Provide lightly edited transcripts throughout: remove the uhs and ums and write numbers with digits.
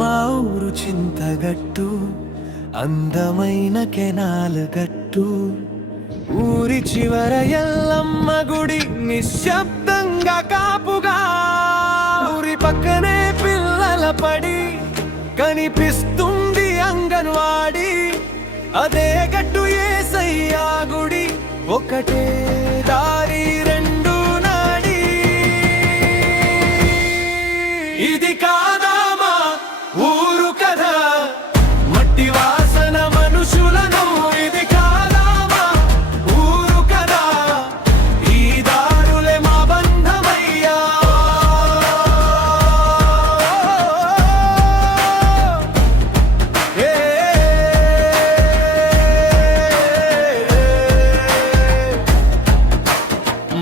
మా ఊరు చింతగట్టు, అందమైన కెనాల గట్టు. ఊరి చివర ఎల్లమ్మ గుడి నిశ్శబ్దంగా కాపుగా. ఊరి పక్కనే పిల్లల పడి కనిపిస్తుంది అంగన్వాడి. అదే గట్టు యేసయ్య గుడి, ఒకటే దారి రెండు నాడి. ఇది కాదా మా ఊరు కథ, మట్టి వాసన మనుషులను. ఇది కాదా మా ఊరు కథ, ఈ దారులే మా బంధమయ్యా.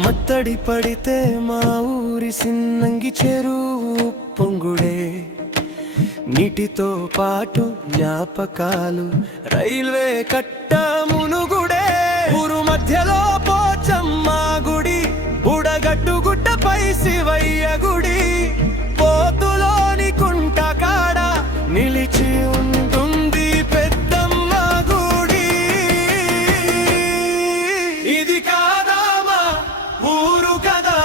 మత్తడి పడితే మా ఊరి సిన్నంగి చెరువు పొంగుడే. నీటితో పాటు జ్ఞాపకాలు రైల్వే కట్ట మునుగుడే. ఊరు మధ్యలో పోచమ్మ గుడి, బుడగట్టు గుట్టపై శివయ్య గుడి. పోతులోని కుంట కాడ నిలిచి ఉంటుంది పెద్దమ్మ గుడి. ఇది కాదా మా ఊరు కదా,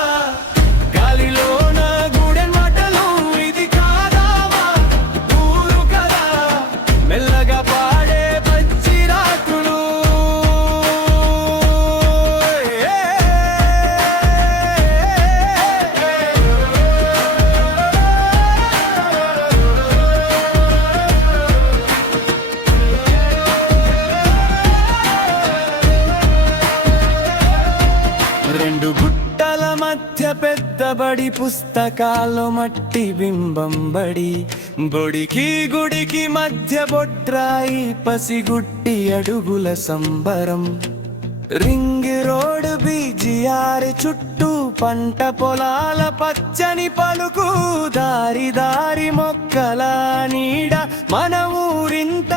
గాలిలోన గూడెన్ మాటలు. ఇది కాదా మా ఊరు కదా, మెల్లగా పాడే పచ్చి రాకులు. రెండు గుట్టల మధ్య పెద్దబడి, పుస్తకాల్లో మట్టి బింబం బడి. బొడికి గుడికి మధ్య బొట్రాయి, పసిగుట్టి అడుగుల సంబరం. రింగ్ రోడ్ బీజిఆర్ చుట్టూ పంట పొలాల పచ్చని పలుకు. దారి దారి మొక్కల నీడ మన ఊరింత